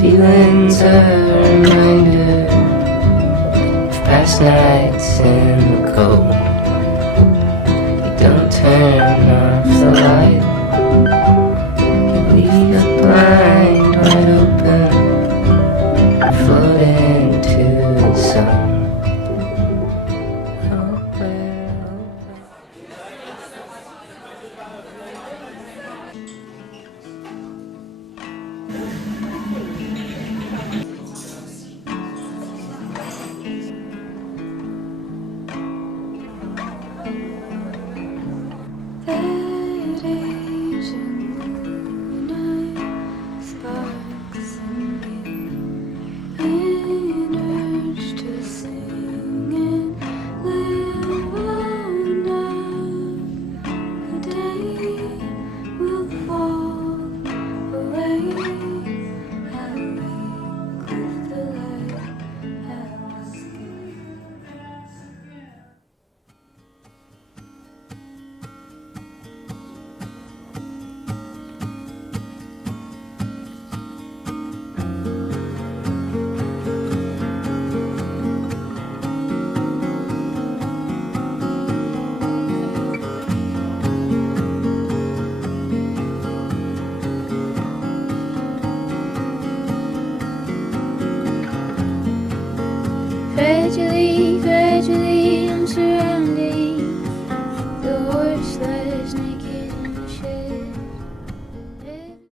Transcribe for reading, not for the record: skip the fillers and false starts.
Feelings are a reminder of past nights in the cold. You don't turn off the light, you leave your blind wide open and float into the sun. Gradually